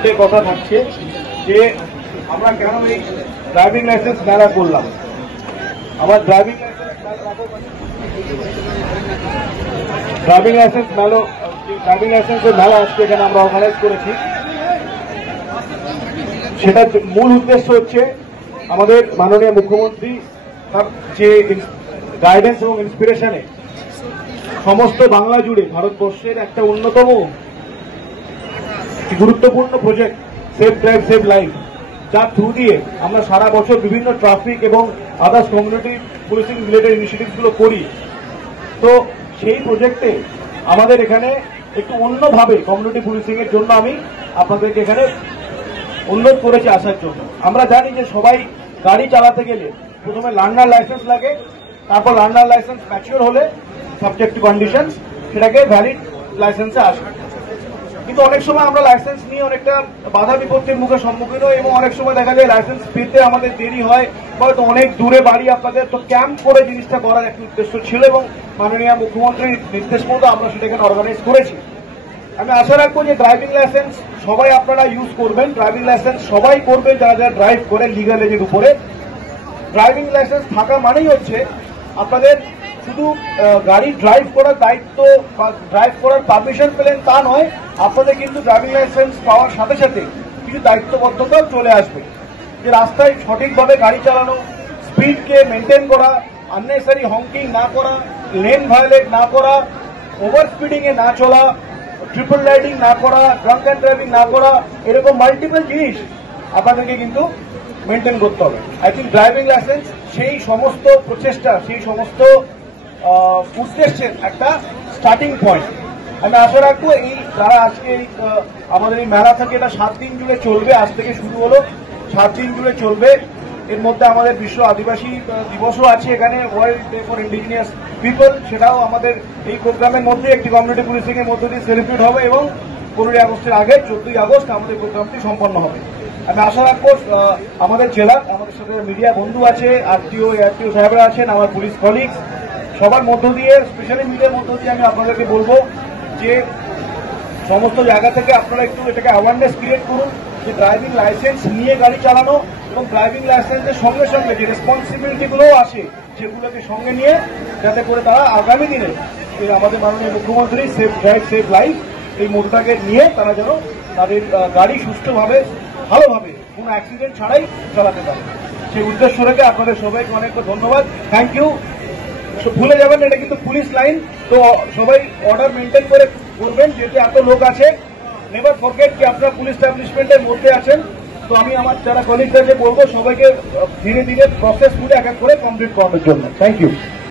তিনটে কথা থাকছে যে আমরা কেন এই ড্রাইভিং লাইসেন্স মেলা করলাম। আমার ড্রাইভিং লাইসেন্সের মেলা আজকে এখানে আমরা অর্গানাইজ করেছি। সেটার মূল উদ্দেশ্য হচ্ছে আমাদের মাননীয় মুখ্যমন্ত্রী তার যে গাইডেন্স এবং ইন্সপিরেশনে সমস্ত বাংলা জুড়ে ভারতবর্ষের একটা অন্যতম গুরুত্বপূর্ণ project safe drive save life, যার থ্রু দিয়ে আমরা সারা বছর বিভিন্ন ট্রাফিক এবং আদার্স কমিউনিটি পুলিশিং রিলেটেড ইনিশিয়েটিভসগুলো করি। তো সেই প্রজেক্টে আমাদের এখানে একটু অন্যভাবে কমিউনিটি পুলিশিং এর জন্য আমি আপনাদেরকে এখানে অনুরোধ করেছি আসার জন্য। আমরা জানি যে সবাই গাড়ি চালাতে গেলে প্রথমে লার্নার লাইসেন্স লাগে, তারপর লার্নার লাইসেন্স ম্যাচিওর হলে সাবজেক্ট টু কন্ডিশন সেটাকে ভ্যালিড লাইসেন্সে আসে। কিন্তু অনেক সময় আমরা লাইসেন্স নিয়ে অনেকটা বাধা বিপত্তির মুখে সম্মুখীন হই এবং অনেক সময় দেখা যায় লাইসেন্স পেতে আমাদের দেরি হয়, হয়তো অনেক দূরে বাড়ি আপনাদের। তো ক্যাম্প করে জিনিসটা করার একটা উদ্দেশ্য ছিল এবং মাননীয় মুখ্যমন্ত্রীর নির্দেশ মতো আমরা সেটা এখানে অর্গানাইজ করেছি। আমি আশা রাখবো যে ড্রাইভিং লাইসেন্স সবাই আপনারা ইউজ করবেন, ড্রাইভিং লাইসেন্স সবাই করবেন যারা যারা ড্রাইভ করেন লিগাল এজের উপরে। ড্রাইভিং লাইসেন্স থাকা মানেই হচ্ছে আপনাদের শুধু গাড়ি ড্রাইভ করার দায়িত্ব বা ড্রাইভ করার পারমিশন পেলেন তা নয়, আপনাদের কিন্তু ড্রাইভিং লাইসেন্স পাওয়ার সাথে সাথে কিছু দায়িত্ববদ্ধতাও চলে আসবে। যে রাস্তায় সঠিকভাবে গাড়ি চালানো, স্পিডকে মেনটেন করা, আননেসারি হংকিং না করা, লেন ভায়োলেট না করা, ওভার স্পিডিং এ না চলা, ট্রিপল রাইডিং না করা, ড্রাঙ্ক অ্যান্ড ড্রাইভিং না করা, এরকম মাল্টিপল জিনিস আপনাদেরকে কিন্তু মেনটেন করতে হবে। আই থিঙ্ক ড্রাইভিং লাইসেন্স সেই সমস্ত প্রচেষ্টা, সেই সমস্ত উদ্দেশ্যের একটা স্টার্টিং পয়েন্ট। আমি আশা রাখবো এই যারা আজকে আমাদের এই মেলা থেকে এটা 7 দিন জুড়ে চলবে, আজ থেকে শুরু হলো 7 দিন জুড়ে চলবে। এর মধ্যে আমাদের বিশ্ব আদিবাসী দিবসও আছে এখানে, world day for indigenous people, সেটাও আমাদের এই প্রোগ্রামের মধ্যে একটি কমিউনিটি পুলিশিং এর মধ্যে দিয়ে সেলিব্রেট হবে এবং 15ই আগস্টের আগে 14ই আগস্ট আমাদের প্রোগ্রামটি সম্পন্ন হবে। আমি আশা রাখবো আমাদের জেলার আমাদের সাথে মিডিয়া বন্ধু আছে, আরটিও সাহেবরা আছেন, আমার পুলিশ কলিগস, সবার মধ্য দিয়ে স্পেশালি মিডিয়ার মধ্য দিয়ে আমি আপনাদেরকে বলবো যে সমস্ত জায়গা থেকে আপনারা একটু এটাকে অ্যাওয়ারনেস ক্রিয়েট করুন যে ড্রাইভিং লাইসেন্স নিয়ে গাড়ি চালানো এবং ড্রাইভিং লাইসেন্সের সঙ্গে সঙ্গে যে রেসপন্সিবিলিটিগুলোও আসে সেগুলোকে সঙ্গে নিয়ে যাতে করে তারা আগামী দিনে আমাদের মাননীয় মুখ্যমন্ত্রী সেফ ড্রাইভ সেভ লাইফ এই মোটরটাকে নিয়ে তারা যেন তাদের গাড়ি সুষ্ঠুভাবে ভালোভাবে কোনো অ্যাক্সিডেন্ট ছাড়াই চালাতে পারে। সেই উদ্দেশ্য রেখে আপনাদের সবাইকে অনেক ধন্যবাদ, থ্যাংক ইউ। ভুলে যাবেন এটা কিন্তু পুলিশ লাইন, তো সবাই অর্ডার মেনটেন করে করবেন, যেহেতু এত লোক আছে। নেভার ফরগেট কি আপনারা পুলিশ এস্টাবলিশমেন্টের মধ্যে আছেন। তো আমি আমার যারা কলিগদেরকে বলবো সবাইকে ধীরে ধীরে প্রসেসগুলো এক এক করে কমপ্লিট করানোর জন্য। Thank you.